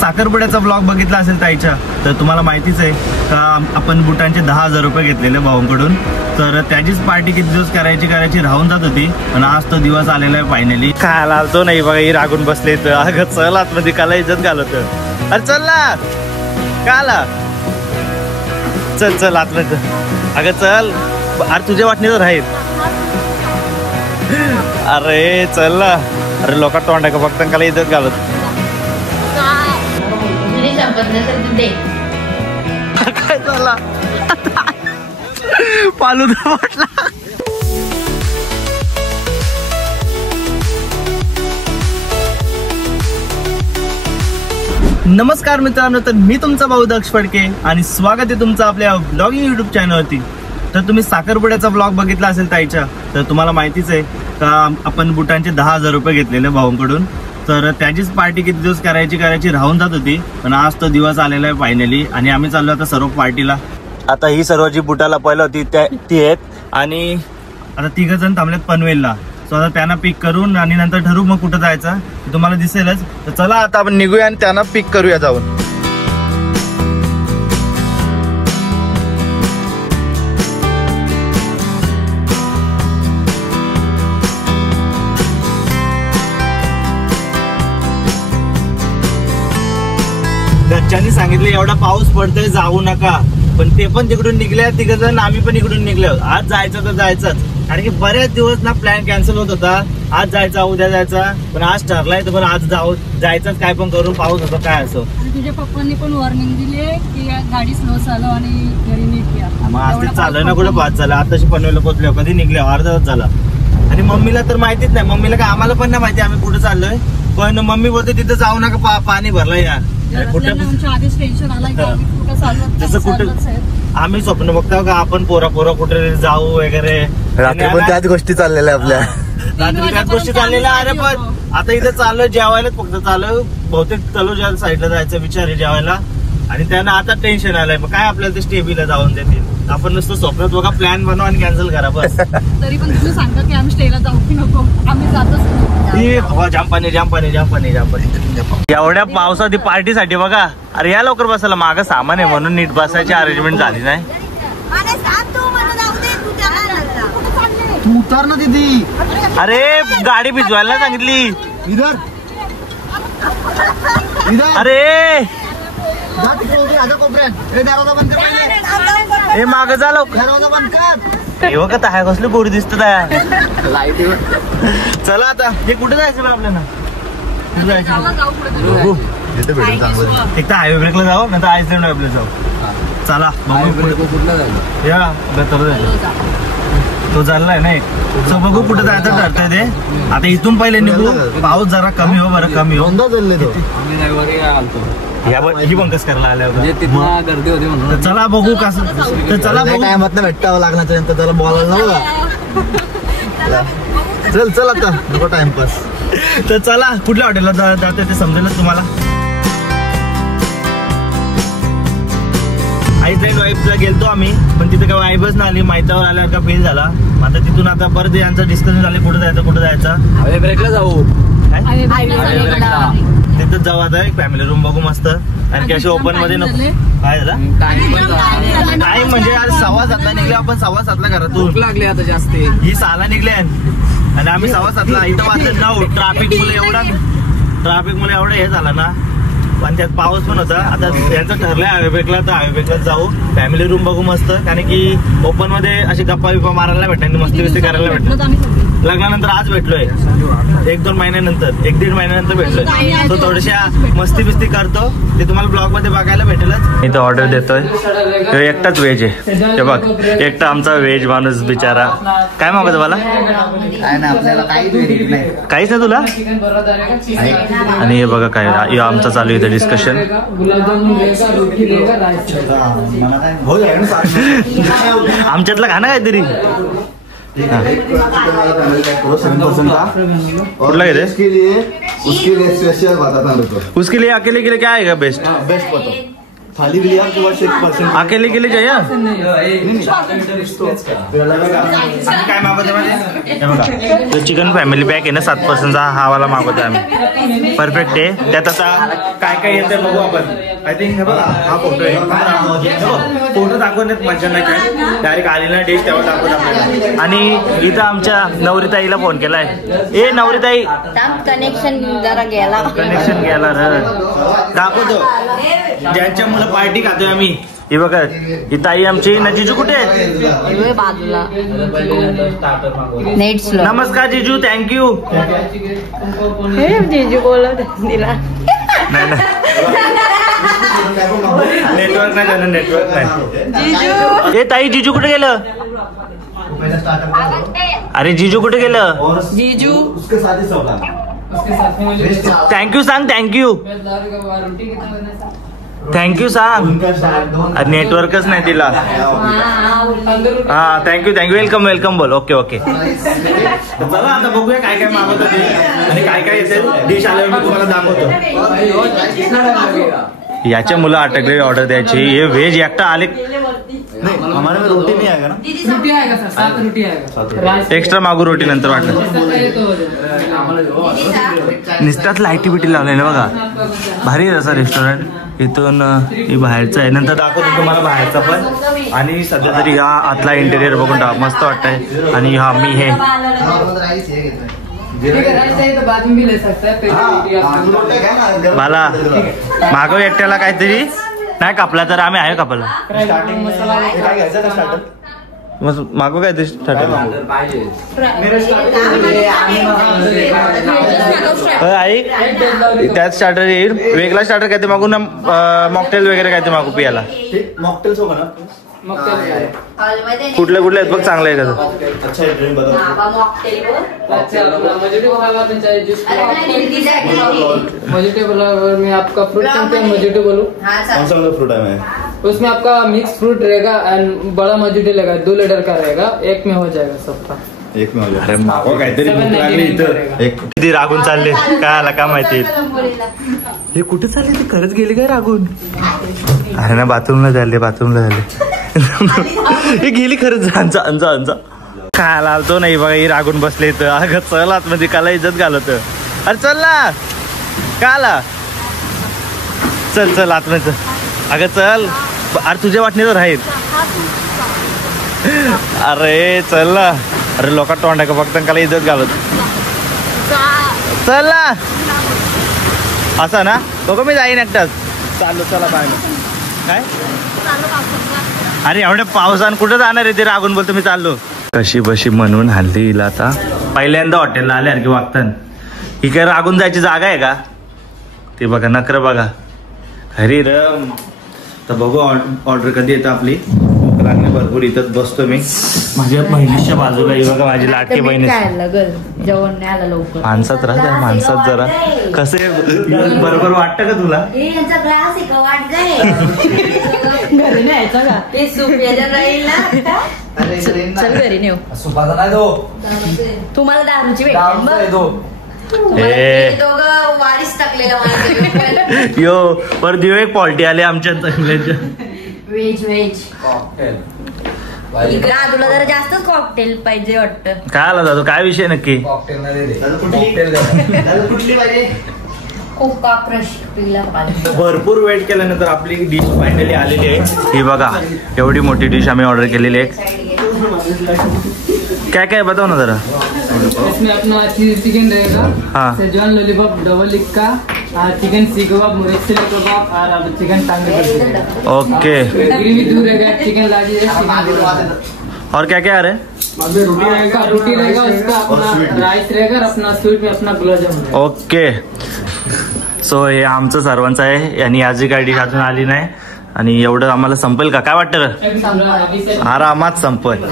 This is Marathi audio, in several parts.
साखरपुड्याचा ब्लॉग बघितला असेल ताईच्या, तर तुम्हाला माहितीच आहे का आपण बुटांचे 10,000 रुपये घेतलेले भाऊंकडून. तर त्याचीच पार्टी किती दिवस करायची राहून जात होती, पण आज तो दिवस आलेला आहे फायनली. काय लावतो नाही बघा, ही रागून बसले. अगं चल आतमध्ये, काला इज्जत घालत. अरे चल ना, का आला? चल चल आतमध्ये. अगं चल, अरे तुझ्या वाटणीच राहील. अरे चल ना. अरे लोक तोंड का फक्त काला इज्जत घालत. काय झाला? फालुदा वाटला. नमस्कार मित्रांनो, तर मी तुमचा भाऊ दक्ष फडके आणि स्वागत आहे तुमचं आपल्या ब्लॉगिंग युट्यूब चॅनलवरती. तर तुम्ही साखरपुड्याचा ब्लॉग बघितला असेल ताईच्या, तर तुम्हाला माहितीच आहे का आपण बुटांचे 10,000 रुपये घेतलेले भाऊंकडून. तर त्याचीच पार्टी किती दिवस करायची राहून जात होती, पण आज तो दिवस आलेला आहे फायनली. आणि आम्ही चाललो आता सर्व पार्टीला. आता ही सर्व जी बुटाला पहिलं होती ती आहेत, आणि आता 3 जण थांबलेत पनवेलला. सो आता त्यांना पिक करून आणि नंतर ठरवू मग कुठं जायचं, तुम्हाला दिसेलच. तर चला आता आपण निघूया आणि त्यांना पिक करूया जाऊन. घरच्यांनी सांगितलं एवढा पाऊस पडतोय जाऊ नका, पण ते पण तिकडून निघले 3 जण, आम्ही पण इकडून निघले. आज जायचं तर जायचंच, कारण की बऱ्याच दिवस ना प्लॅन कॅन्सल होत होता. आज जायचा उद्या जायचा, पण आज ठरलाय तर पण आज जायचंच, काय पण करून, पाऊस होतो काय असो. तुझ्या पप्पांनी पण वॉर्निंग दिली की गाडी स्लो चालव आणि घरी नीट या. मग आज ते चालू ना कुठं पाच झाला. आताशी पनवेलला पोहोचलो, कधी निघले अर्धा तास झाला. आणि मम्मीला तर माहितीच नाही, मम्मीला काय आम्हाला पण नाही माहिती आम्ही कुठे चाललोय. पण मम्मी बोलते तिथं जाऊ नका, पाणी भरलंय या कुठे. आधीच टेन्शन आलाय कुठं चालवत, जसं कुठं आम्ही स्वप्न बघतो का आपण पोरा कुठे जाऊ वगैरे. रात्री पण त्याच गोष्टी चाललेल्या आपल्या, रात्री त्याच गोष्टी चाललेल्या. अरे पण आता इथं चाललोय जेवायलाच, फक्त चालू बहुतेक तलोजा साईडला जायचं विचार आहे जेवायला. आणि त्यांना आता टेन्शन आलंय, मग काय आपल्याला ते स्टेबीला जाऊन देतील. आपण नुसतं स्वप्नात बघा, प्लॅन बनवा आणि कॅन्सल करा बस. तरी पण तुम्ही सांगता की आम्ही स्टेला जाऊ की नको, आम्ही जातच. जामपानी एवढ्या पावसात पार्टीसाठी बघा. अरे या लवकर बसायला, मागं सामान आहे म्हणून नीट बसायची अरेंजमेंट झाली नाही. तू उतार ना दीदी. अरे गाडी भिजवायला सांगितली. इधर अरे हे माग जा लवकर. आहे कसली गोडी दिसत. चला आता हे कुठे जायचं आपल्याला, कुठे जायचं? एक तर हायवे ब्रेकला जाऊ, नंतर आईसलँड आपल्याला जाऊ. चला या तो चाललाय नाही. सो बघू कुठे जायचं ठरतंय ते. आता इथून पहिले निघू, पाऊस जरा कमी हो, बरं कमी हो. ही बंकस करायला आल्या गर्दी होती म्हणून. चला बघू कसं. तर चला बघू, टायमात भेटावं लागणार त्यानंतर त्याला बोलायला नव्हतं. चल आता नको टाइमपास. तर चला कुठल्या हॉटेलला जाते ते समजेलच तुम्हाला. आईसलँड वाईफला गेलतो आम्ही, पण तिथे काय वाईबच नाही आली. माहितावर आल्यावर का फेल झाला. आता तिथून आता परत यांचं डिस्कशन झाले कुठं जायचं. हायवे ब्रेकला जाऊ, तिथं जाऊ. आता एक फॅमिली रूम बघू मस्त. आणि कॅश ओपन मध्ये नको. काय झालं टाइम म्हणजे आज 6:15 निघले आपण. 6:15 घरातून लागले आता जास्त. ही 6ला निघले आणि आम्ही 6:15. इथं वाजत 9. ट्रॅफिक मुळे एवढं हे झालं ना. पण त्यात पाऊस पण होता. आता यांचं ठरलंय हायवे ब्रेकला, तर हायवे ब्रेकला जाऊ. फॅमिली रूम बघू मस्त, कारण की ओपन मध्ये अशी गप्पा बिप्पा मारायला भेटणार, मस्ती बिस्ती करायला भेटणार. लग्नानंतर आज भेटलोय, 1-2 महिन्यानंतर, 1-1.5 महिन्यानंतर भेटलोय. तो थोडीशा मस्ती बिस्ती करतो, ते तुम्हाला ब्लॉग मध्ये बघायला भेटेलच. मी तो ऑर्डर देतोय, एकटाच व्हेज आहे. ते बघ एकटा आमचा व्हेज माणूस बिचारा. काय मागतो मला? काय नाही आपल्याला काहीच नाही तुला. आणि हे बघा काय आमचं चालू आहे डिस्कशन. आमच्यातलं खाणं काहीतरी. कुठला घेते? उसके लिए स्पेशल बताता हूं. उसके लिए अकेले के लिए क्या आएगा बेस्ट? बेस्ट बताओ. थाली बिर्याणी किंवा 100%. अकेले गेले काय काय मागवते मध्ये चिकन फॅमिली पॅक आहे ना 7%चा हा वाला मागवतोय आम्ही. परफेक्ट आहे. त्यात आता काय काय येतंय बघू आपण. आय थिंक हे बघा हा फोटो आहे. फोटो दाखवण्यात मजा नाही काय डायरेक्ट आली ना डिश तेव्हा दाखवत आपल्याला. आणि इथं आमच्या नवरीताईला फोन केलाय. ए नवरीताई कनेक्शन जरा गेला. कनेक्शन गेला दाखवतो ज्यांच्या मुलं पार्टी खातोय आम्ही. हे बघा ही ताई आमची ना. जिजू कुठे आहेत? बाजूला नेट स्लो. नमस्कार जिजू. थँक्यू. जिजू बोलत तिला नाही नेटवर्क नाही झालं. नेटवर्क नाही. ए ताई जिजू कुठे गेलं? अरे जिजू कुठे गेलं? जिजू थँक्यू सांग. थँक्यू थँक्यू सांग. नेटवर्कच नाही तिला. हा थँक्यू थँक्यू. वेलकम वेलकम बोल. Okay okay. चला आता बघूया काय काय मागवतो ते आणि काय काय येते डिश आल्यावर मी तुम्हाला दाखवतो. याच्या मुलं अटकलेली ऑर्डर द्यायची. हे व्हेज एकटा आले. हमारे में रोटी नहीं आएगा ना? रोटी आएगा सर. 7 रोटी आएगा. एक्स्ट्रा मागू रोटी नंतर वाटलं. नुसत्याच लाईटी बिटी लावलेलं बघा. भारी आहे असं रेस्टॉरंट. इथून ही बाहेरचं आहे. नंतर दाखवतो तुम्हाला बाहेरचा पण. आणि सध्या तरी हा आतला इंटेरियर बघून मस्त वाटतंय. आणि हा मी हे तो बाद में भी ले सकता है. पहले मला मागव एकट्याला काहीतरी नाही कापला तर आम्ही आहे कापायला. मग मागव काय ते स्टार्टर आई त्यात स्टार्टर येईल. वेगळा स्टार्टर काय ते मागू ना. मॉकटेल वगैरे काय ते मागू पियाला. मॉकटेल्स होगा ना? कुठले कुठले आहेत बघ. चांगलं आहे का? अच्छा है ड्रिंक वेजिटेबल में आपका फ्रूट मजिटो बोलो. कौन सा फ्रूट है? उसमें आपका मिक्स फ्रूट रहेगा एंड बड़ा मजिटो रहेगा. 2 लीटर का रहेगा. एक में हो जाएगा सबका. एक में हो जाएगा. अरे मागव काहीतरी भूक लागली इथं. एक किती रागून चालले काय आला का माहिती. हे कुठे चालले ते खरंच गेले काय रागून? अरे ना बाथरूमला झाले. हे गेली खरंच. अंजा काय आलतो नाही बघा. ही रागून बसले इथं. अगं चल आतमध्ये काला इज्जत घालत. अरे चल ना का आला. चल आतमध्ये. अगं चल. अरे तुझ्या वाटणीवर राहील. अरे चल ना. अरे लोक तोंडा का फक्त काला इज्जत घालत. चल ना असं ना. बघ मी जाईन एकटाच. चाललो चला बाय. काय अरे एवढ्या पावसान कुठं जाणार आहे ते. रागून बोलतो मी चाललो. कशी बशी म्हणून हल्ली हिला आता पहिल्यांदा हॉटेलला आल्यासारखी वागताना. ही काय रागून जायची जागा आहे का? ते बघा नखर बघा. अरे रम तर बघू ऑर्डर कधी येतं आपली. भूक लागली भरपूर. इथंच बसतो मी माझ्या बहिणीच्या बाजूला. ही बघा माझी लाटकी बहिणी. जेवण नाही आलं लवकर. माणसात राहा माणसात जरा कसे बरोबर वाटतं का तुला? घरी न्यायचं का ते सूप राहील ना. चल घरी नेऊ. सुपाचा नाही दो. तुम्हाला दारूची भेट वारीच टाकलेला. यो पर दिव एक पॉल्टी आले आमच्या चांगल्याच्या. व्हेज तुला जरा जास्तच कॉकटेल पाहिजे वाटतं. काय आला जातो. काय विषय नक्की? कुठली पाहिजे? कोका क्रश पिला पाहिजे. भरपूर वेट केल्यानंतर आपली डिश फायनली आलेली आहे. ही बघा एवढी मोठी डिश आम्ही ऑर्डर केलेली आहे. क्या क्या है बताओ ना जरा। इसमें अपना चीज चिकन रहेगा, हाँ। सेजवान लॉलीपॉप, डबल टिक्का, चिकन सीख कबाब, मुरस्सी कबाब और चिकन टांगे रहेगा। ओके। ग्रेवी दूर रहेगा, चिकन लाजी और क्या क्या आ रहा है? रोटी रहेगा, उसका अपना राइस रहेगा और अपना स्वीट में अपना गुलाब जामुन। ओके। सो हे आमचं सर्वांचं आहे आणि आज काही डिश अजून आली नाही आणि एवढं आम्हाला संपेल का काय वाटतं? आरामात संपेल।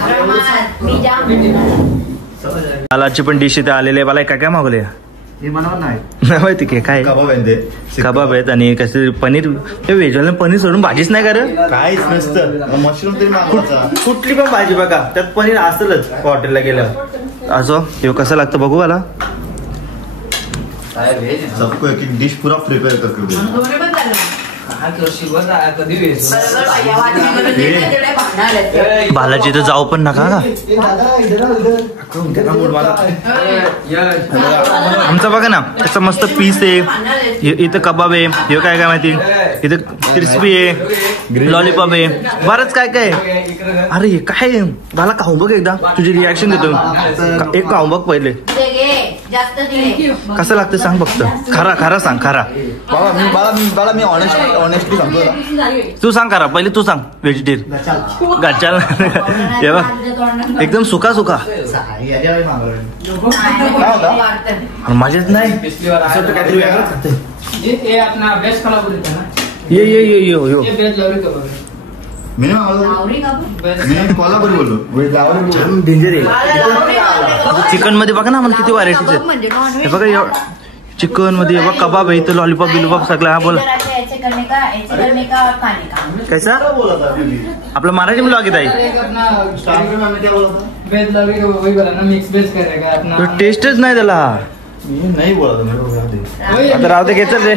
लालाची पण डिश इथे आलेली आहे। मला काय काय मागवले नाही माहिती की काय कबाब आहेत आणि कसे पनीर व्हेजवाले पनीर सोडून भाजीच नाही का काहीच नसतं। मशरूम तरी मागवायचा, कुठली पण भाजी बघा त्यात पनीर असेलच हॉटेलला गेल्यावर। असो हे कसं लागतं बघू मला। सबको एक डिश पूरा प्रिपेयर करके बालाजी तर जाऊ पण नका का आमचं बघा ना त्याचं मस्त पीस आहे इथं कबाब आहे हे काय काय माहिती इथं क्रिस्पी आहे लॉलीपॉप आहे बरंच काय काय अरे काय मला खाऊ बघ एकदा तुझी रिॲक्शन देतो एक खाऊ बघ पहिले कसं लागतं सांग फक्त खरा खरा सांग खरा बाळा मी ऑनेस्टली सांगतो तू सांग खरा पहिले तू सांग व्हेजिटेरियन गच्चाल हे बघ एकदम सुका सुका मजेत नाही ये अपना बेस्ट कोल्हापुरी था ना ये यो ये बेस्ट लवरी कबाब है मी कोल्हापुरी बोललो डेंजर आहे चिकन मध्ये बघा ना मला किती व्हरायटीज आहेत हे बघा चिकन मध्ये बघ कबाब आहे इथं लॉलीपॉप बिलूपॉप सगळं हा बोला कैसा आपला मराठी ब्लॉग येत आहे बेस्ट लवरी कबाब वही बोला ना मिक्स बेस्ट करेगा अपना टेस्टच नाही त्याला नाही बोला आता राहू दे घेतल रे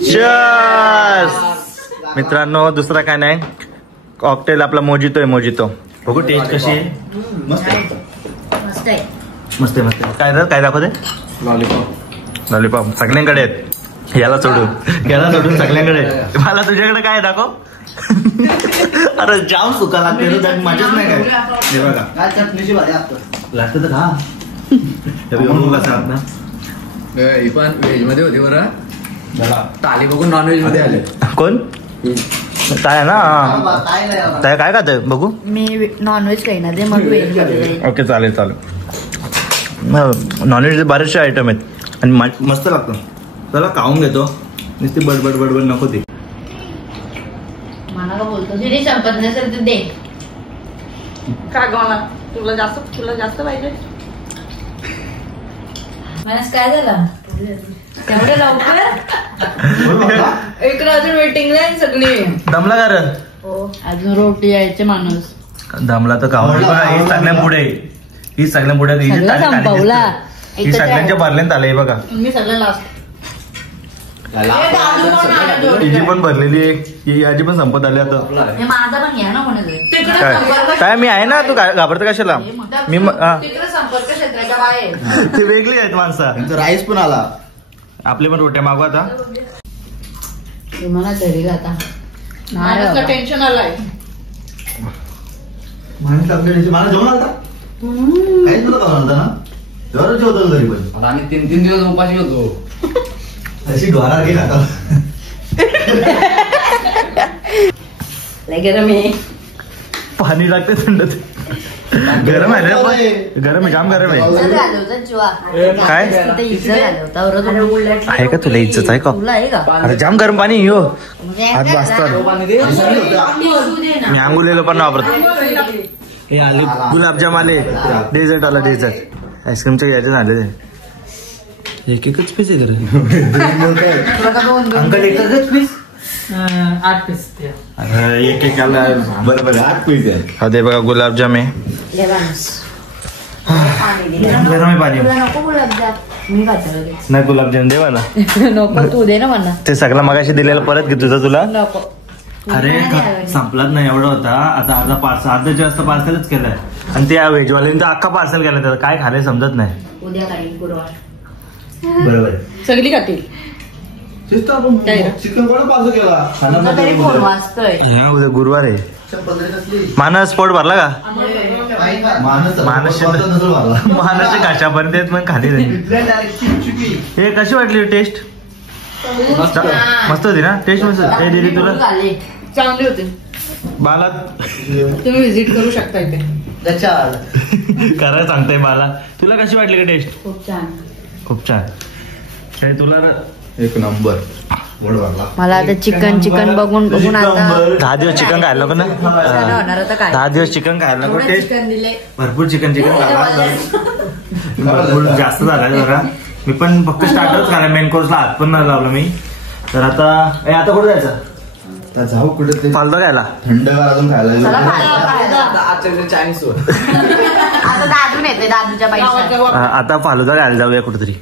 Cheers! मित्रांनो दुसरा काय नाही कॉकटेल आपला मोजितो आहे मोजितो बघू टेस्ट कशी आहे मस्त मस्त आहे काय दाखवते लॉलीपॉप सगळ्यांकडे आहेत याला सोडून सगळ्यांकडे मला तुझ्याकडे काय दाखव अरे जाम सुका लागते मजाच नाही काय हे बघा काय चटणीची भाजी लागतं तर हा ना पण व्हेज मध्ये होते बरं ताली बघून नॉन व्हेज मध्ये आले कोण ताय ना ताय काय खात बघू मी नॉनव्हेज खाईना ते मग व्हेज मध्ये ओके चालेल नॉनव्हेज बरेचसे आयटम आहेत आणि मस्त लागतं चला खाऊन घेतो नुसती बडबड नको ती मला का बोलतो तिने संपत नसेल तर दे का गं तुला जास्त पाहिजे मानस काय झालं तेवढं लवकर इकडे अजून वेटिंग आहे सगळी दमला का रे हो अजून रोटी यायचे माणूस दमला तर खाऊ ही सगळ्या पुढे सगळं संपवला ही सगळ्यांच्या भरल्यात आले बघा मी सगळं लास्ट हिची पण भरलेली आहे ही याची पण संपत आली आता माझा पण घ्या ना काय काय मी आहे ना तू घाबरत कशाला मी तिकडे संपर्क क्षेत्राच्या बाहेर ती वेगळी आहेत माणसं राईस पण आला आपले पण रोट्या मागू आता मला घरी आता मला टेन्शन आलंय मला जेवण आलता काही तुला खाऊन आलता ना जवळ जेवतो घरी पण आम्ही 3 दिवस उपाशी होतो अशी ढोरा घे खाता गरम आहे पाणी लागते थंड गरम आहे रे गरम आहे जाम गरम आहे काय आहे का तुला इज्जत आहे का अरे जाम गरम पाणी हो हात वाजता मी आंघोळीला पण वापरतो हे आले गुलाबजाम आले डेझर्ट आला डेझर्ट आईस्क्रीमच्या घ्यायचे झाले एकच पीस आहे अंकल एकच पीस 8 पीस एक आला बरोबर 8 पीस आहे हा दे बघा गुलाबजाम आहे गरम आहे पाणी मी खातो नाही गुलाबजाम दे मला नको तू दे ना मला ते सगळं मगाशी दिलेलं परत घे तुझं तुला नको अरे संपलाच नाही एवढा होता आता अर्धा पार्सल अर्ध्याच्या जास्त पार्सलच केलंय आणि त्या व्हेजवाल्याने तर अख्खा पार्सल केलं त्याला काय खाले समजत नाही उद्या काही गुरुवार बरोबर सगळी खातील चिकन कोणा पार्सल केला तरी फोन वाजतोय हा उद्या गुरुवार आहे मानस पोट भरला का मानसच्या घाशापर्यंत येत मग खाली नाही हे कशी वाटली टेस्ट मस्त होती ना टेस्ट मस्त हे दिली तुला चांगले होते बाला तुम्ही विजिट करू शकता इथे करायला सांगताय मला तुला कशी वाटली का टेस्ट खूप छान खूप छान काय तुला एक नंबर मला आता चिकन बघून आता 10 दिवस चिकन खायला नको ना होणार आता काय 10 दिवस चिकन खायला नको टेस्ट चिकन दिले भरपूर चिकन झाला भरपूर जास्त झाला जरा मी पण फक्त स्टार्टरच खाला मेन कोर्सला हात पण नाही लावला मी तर आता कुठे जायचं जाऊ कुठे फालदा खायला थंडगार अजून खायला चायनीज आता दादून येते दादूच्या पैसा आता फालुदा खायला जाऊया कुठेतरी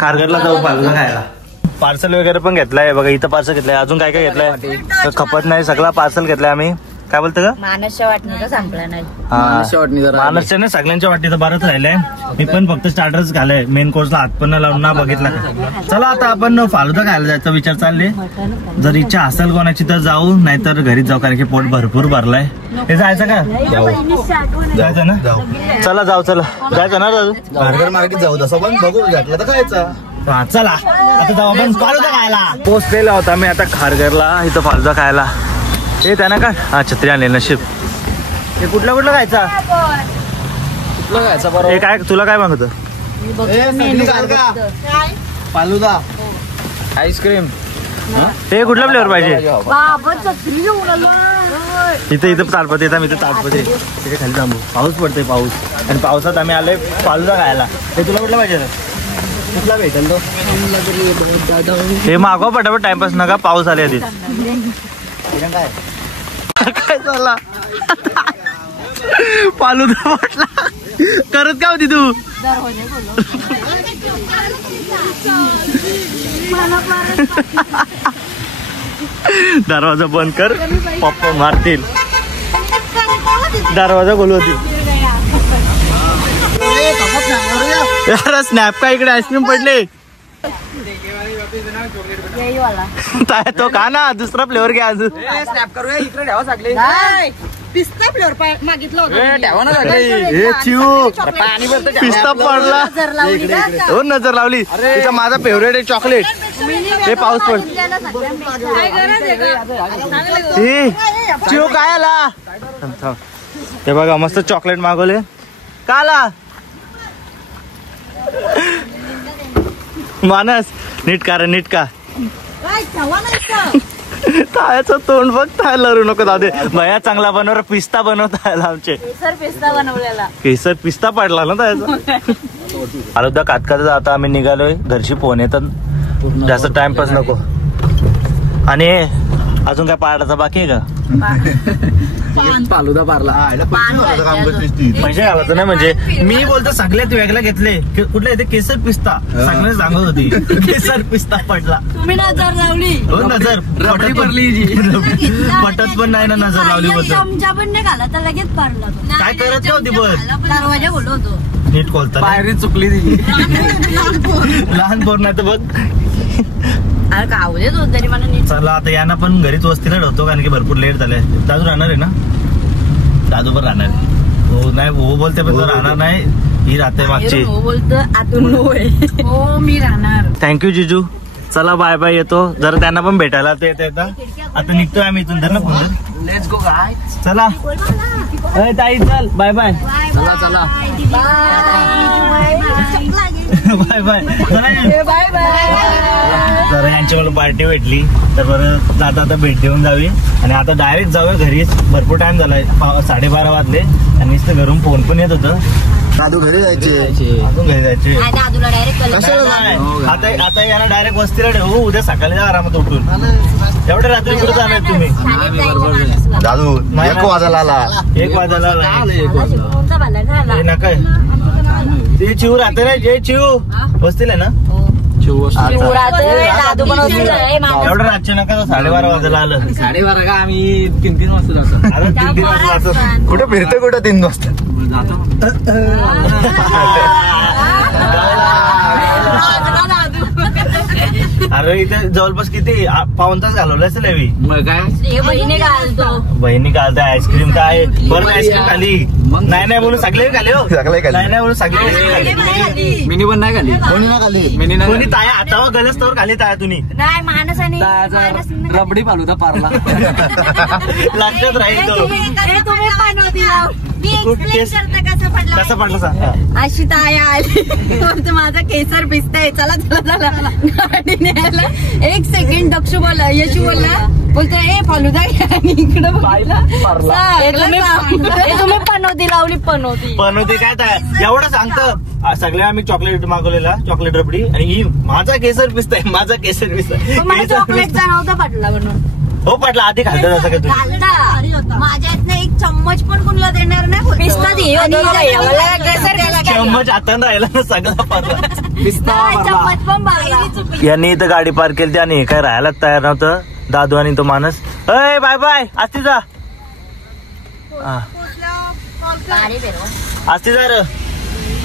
कारगडला जाऊ फालुदा खायला पार्सल वगैरे पण घेतलाय बघा. इथं पार्सल घेतलंय. अजून काय काय घेतलंय खपत नाही. सगळा पार्सल घेतलाय आम्ही. काय बोलतो का मानसच्या वाटणी का संपला नाही. महाराष्ट्राने नाही सगळ्यांच्या वाटीचं बरंच राहिलंय. मी पण फक्त स्टार्टरच खाल्लंय. मेन कोर्सला हात पण लावून ना बघितला. चला आता आपण फालुदा खायला जायचा विचार चालले. जर इच्छा असेल कोणाची तर जाऊ, नाहीतर घरीच जाऊ, कारण की पोट भरपूर भरलाय. हे जायचं का? जायचं ना. चला जाऊ. चला जायचं ना राजू. खारघर मार्केट जाऊ. तसं पण बघू घातलं तर खायचा. चला आता जाऊ आपण फालुदा खायला. पोचलेला होता मी आता खारघरला इथं फालुदा खायला. हे त्यानं का हा छत्री आणले नशीब. हे कुठला खायचा? हे काय तुला काय मागत? फालुदा आईस्क्रीम. हे कुठला फ्लेवर पाहिजे? इथं ताडपत येतात. इथं ताडपत आहे. तिथे खाली थांबू. पाऊस पडतोय पाऊस. आणि पावसात आम्ही आलोय फालुदा खायला. हे तुला कुठला पाहिजे? कुठला भेटेल तो? हे मागवा पटापट टाइमपास नका. पाऊस आले आधी. काय झाला? फालुदा म्हटला करत का होती तू? दरवाजा बंद कर. पप्पा मारतील. दरवाजा खोलवतील. यार स्नॅप का इकडे आईस्क्रीम पडले. तो का ना दुसरा फ्लेवर घ्या. अजून स्नॅप करूया. इकडे ठेवा सगळे. पिस्ता फ्लेवर मागितलं होतं. ठेवा ना सगळे. हे चिऊ पिस्ता पडला. हो नजर लावली. तिचा माझा फेवरेट आहे चॉकलेट. हे पाऊस पड. चिऊ काय आला? हे बघा मस्त चॉकलेट मागवले. का आला? मानस नीट का रे नीट का. तायाचं तोंड बघ. ताय लरू नको दादे. भया चांगला बनव. पिस्ता बनवता आमचे. पिस्ता बनवलेला. केसर पिस्ता पडला ना त्याचा. फालुदा खात आता आम्ही निघालोय. घरची फोन येतात. जास्त टाइमपास नको. आणि अजून काय पाडायचा बाकी आहे का? फालुदा पारला. पैसे घालायचं नाही म्हणजे. मी बोलतो सगळ्यात वेगळं घेतले. कुठले येते केसर पिस्ता. सगळे सांगत होती केसर पिस्ता पडला. तुम्ही नजर लावली. हो नजर पटत पण नाही ना नजर लावली बद्दल. चमचा पण नाही घाला तर लगेच पडला. काय करत होती बस. दरवाजा बोलवतो. नीट खोलता. पायरी चुकली तिची. लहान पोर नाही तर बघ. अरे खाऊ देत होत तरी मला नीट. चला आता यांना पण घरीच वस्तीला ठेवतो कारण की भरपूर लेट झालंय. दादू राहणार आहे ना? दादू पण राहणार आहे. हो नाही हो बोलते पण तो राहणार नाही. ही राहते मागची. हो बोलतो आतून हो मी राहणार. थँक्यू जिजू. चला बाय बाय. येतो जरा त्यांना पण भेटायला ते येतात. आता निघतोय आम्ही इथून. धर ना फोन. लेट्स गो गाय. चला ताई चल बाय बाय. चला चला. Bye bye. जरा यांची मला पार्टी भेटली तर बरं जाता आता भेट देऊन जावी. आणि आता डायरेक्ट जाऊया घरीच. भरपूर टाइम झालाय. 12:30 वाजले. आणि घरून फोन पण येत होतं. दादू घरी जायचे. अजून घरी जायचे. दादूला डायरेक्ट आता यांना डायरेक्ट वस्तीला ठेवू. उद्या सकाळी जा आरामात उठून. एवढ्या रात्री कुठे जाणार तुम्ही? दादू 1 वाजायला आला. 1 वाजायला आला. हे नका. ते चिऊ राहते ना. जे चिऊ वस्तीला ना. दादू पण एवढं रातचे नका. 12:30 वाजायला आलं. 12:30 का आम्ही 3 वाजता जातो. अरे 3 वाजता जातो. कुठे फिरतो कुठं 3 वाजता. जातो. अरे इथे जवळपास किती पाऊण तास घालवलं असेल. हवी मग काय बहिणी घालतो. बहिणी घालते. आईस्क्रीम काय बरं आईस्क्रीम खाली. नाही बोलून सगळे खाली. हो सगळे खाली. नाही बोलून सगळे खाली. मिनी पण नाही खाली. कोणी ना खाली. मिनी नाही कोणी ताया हातावर गलस तर खाली ताया तुम्ही. नाही मानस आणि रबडी फालुदा पारला. लक्षात राहील तो. तुम्ही बनवतील. मी एक्सप्लेन करते कसं पडलं. कसं पडलं सांग. अशी ताया आली. बोलतो माझा केसर पिस्ता आहे. चला चला चला गाडीने आला. 1 सेकंड दक्ष बोलला. यशू बोलला. बोलतो ए फालुदा इकडे तुम्ही पनवती लावली. पनवती काय ताया एवढं सांगतं. सगळे आम्ही चॉकलेट मागवलेला. चॉकलेट रबडी. आणि ही माझा केसर पिस्ता आहे. माझा केसर पिस्ता. मला चॉकलेटचा नव्हता पडला बनवून. हो पाटला आधी खाल्लं जसं का तुम्ही घालता माझ्यातनं एक चम्मच पण कुणाला देणार नाही पिस्ता चम्मच आता राहिला ना सगळं पाटला चम्मच पण बाळगला. यांनी इथं गाडी पार्क केली आणि काय राहायलाच तयार नव्हतं दादू आणि तो माणूस. अय बाय बाय असती जा असती जा रे.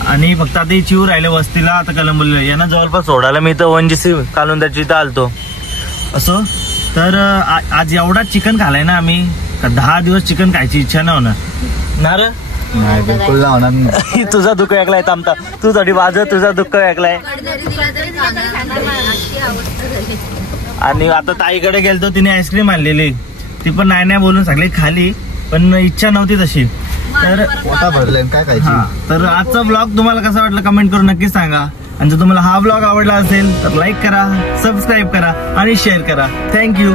आणि फक्त आता ही चिव राहिले वस्तीला आता कलंबोली यांना जवळपास सोडायला मी इथं ONGC कालून त्याची इथं आलतो असो. तर आज एवढा चिकन खालाय ना आम्ही 10 दिवस चिकन खायची इच्छा नाही होणार ना रे. नाही बिलकुल नाही होणार नाही. तुझा दुःख ऐकलाय थांबता तू थोडी वाजव तुझा दुःख ऐकलाय. आणि आता ताईकडे गेलतो तिने आईस्क्रीम आणलेली ती पण नाही बोलून सगळी खाली पण इच्छा नव्हती तशी. तर पोटा भरले काय खायची. तर आजचा ब्लॉग तुम्हाला कसा वाटला कमेंट करून नक्की सांगा. आणि जर तुम्हाला हा ब्लॉग आवडला असेल तर लाईक करा, सबस्क्राईब करा आणि शेअर करा. थँक्यू.